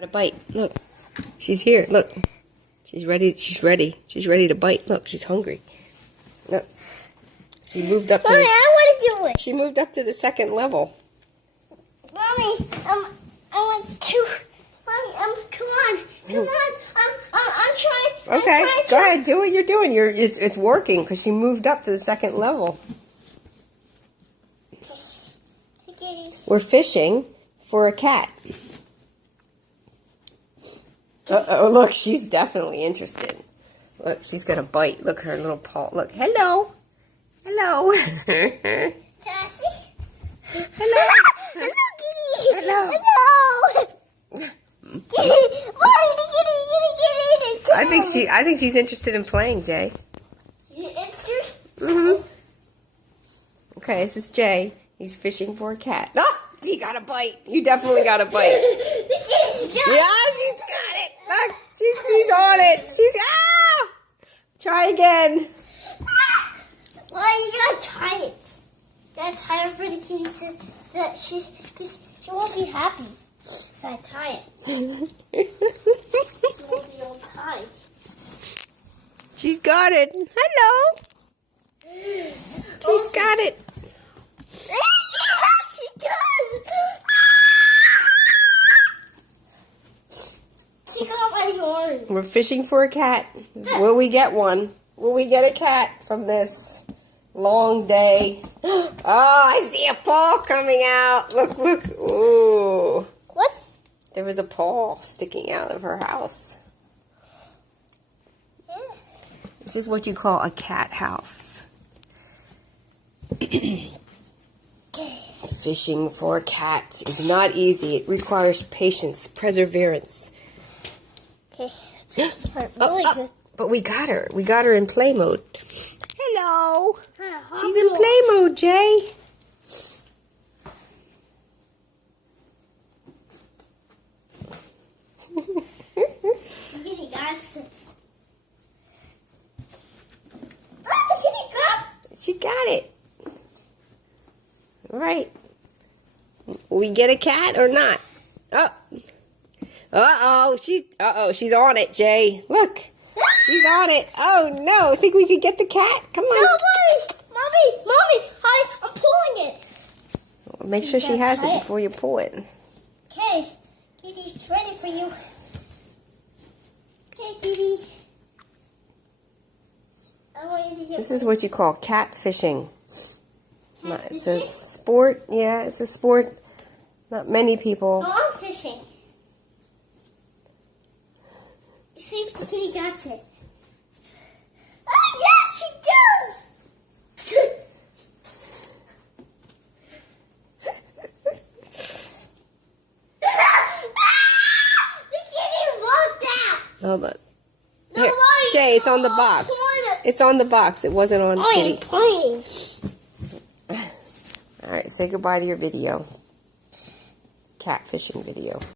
Got a bite. Look. She's here. Look. She's ready. She's ready. She's ready to bite. Look, she's hungry. Look. She moved up to Mommy, I want to do it. She moved up to the second level. Mommy, I want to. Mommy, come on. Come on. I'm trying. Okay, I'm trying go ahead. Do what you're doing. It's working because she moved up to the second level. We're fishing for a cat. Uh-oh, look, she's definitely interested. Look, she's going to bite. Look, her little paw. Look, hello. Hello. Can I see? Hello. Hello, kitty. Hello. Hello. Kitty. I think she's interested in playing, Jay. It's Okay, this is Jay. He's fishing for a cat. Oh, he got a bite. You definitely got a bite. Yeah, she's got it. Look, she's on it. Try again. Why you gotta try it? You gotta try it for the kitty so that she won't be happy if I tie it. She won't be all tied. She's got it. Hello. She's got it. Yeah, she does. She got my horn. We're fishing for a cat. Will we get one? Will we get a cat from this long day? Oh, I see a paw coming out. Look, look. Ooh. What? There was a paw sticking out of her house. Yeah. This is what you call a cat house. Fishing for a cat is not easy. It requires patience, perseverance. Okay. Really good. But we got her. We got her in play mode. Hello. She's in Hobble. play mode, Jay. Kitty got it. Oh, kitty got. She got it. All right. Will we get a cat or not? Uh-oh. She's on it, Jay. Look. She's on it. Oh, no. Think we could get the cat? Come on. No, Mommy. I'm pulling it. Make sure she has it before you pull it. Okay, Kitty's ready for you. Okay, Kitty. I want you to get. This is what you call cat fishing. Cat It's a fishing? sport. Yeah, it's a sport. Not many people. Oh, I'm fishing. See if the kitty got it. Oh, yes, she does. The kitty walked out. Hold on. No, Here, Mommy, Jay, it's on the oh, box. toilet. It's on the box. It wasn't on I am Kitty. playing. All right, say goodbye to your video. Cat fishing video.